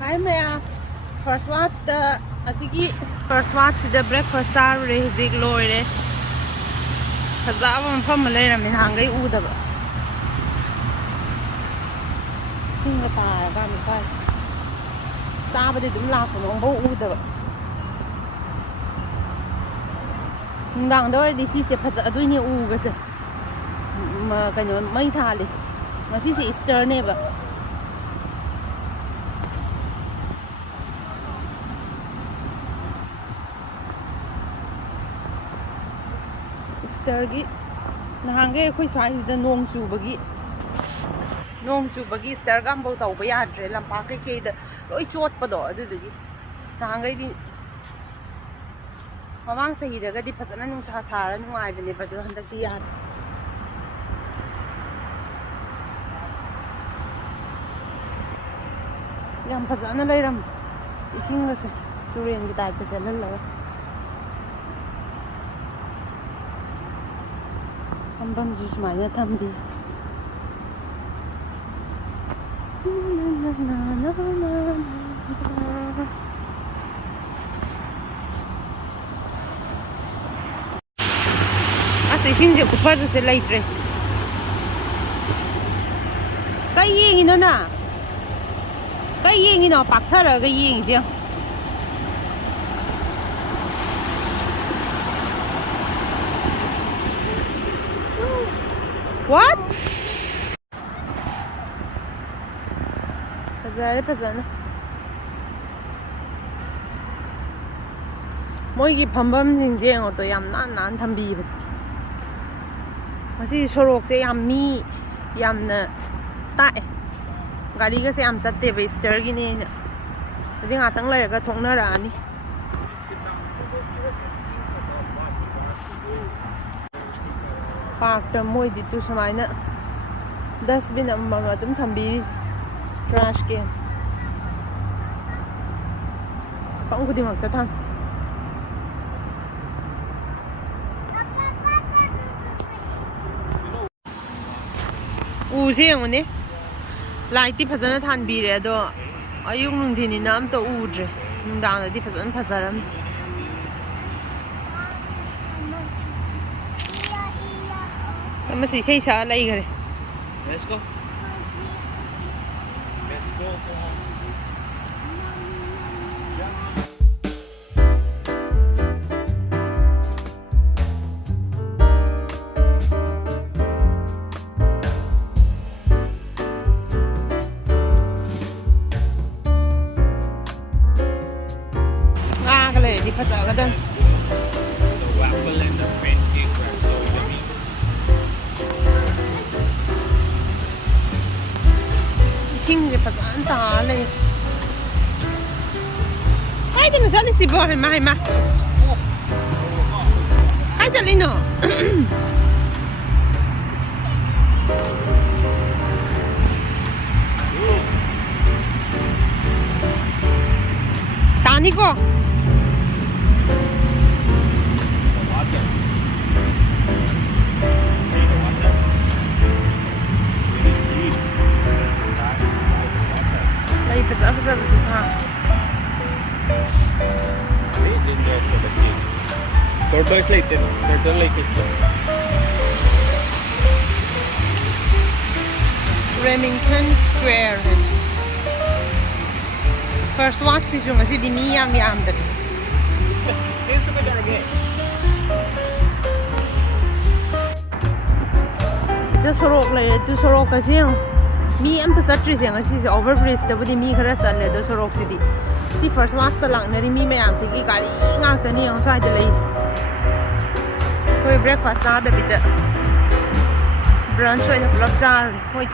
Hi Maya. First watch the asigi first watch the breakfast sarre hizig loire. Fazaba mafam leira min hangai udaba. Singa ta ga mi kai. Sabade dum la ko ngbo udaba. Ndang do di si se phaza adu ni u ga se. Ma kanyo mai tha le. Ma si se Easter ne ba. Easter gi nahange khoi sai da nong chu bagi Easter gam bo taw ba yadre lampa ke da loi chot pa do adu gi nahange di mamang sahi daga di phasana nung sa sara nung ai bene ba do handak di yad yam phasana leiram ising la se turen gi tai pa selal la Ambam jus maya thambi asa ising je upar se light re kai yeng ino na kai yeng ino pakthara ga yeng je What? Fazana. Moigi phambam jingjeng to yam nan thambi ba. Masi sorok se yam mi yam na tai. Gari ga se yam chatte ba Easter gi ne. Ji nga tang lai ga thongna ra ni. Park the moi di tu samaina dustbin amma adum thambiri trash can pang kudi mak ta tham u se ngone light ti phajana thanbire ado ayung nung thini nam to udre nungdang di phajana phajaram Sama si say sa alay gare. Let's go. Let's go. Kale di phaja ga dan. The waffle and the pancake are so yummy. Sing je phajan ta le. Ai din sa si bo hai mai ma. Ai sa li no. Tani ko. Fazal ha. Turtle like it. Remington Square. First watch is yung kasi di miyam da. Here's the better again. Ito sorok kasi yung mi am ta satri se ngasi se overbridge da budi mi khara challe do sorok sidi si first watch ta lang nari mi mayam se ki gari nga ta ni ang sai de lei koi breakfast sa da bit brunch oi na plug jar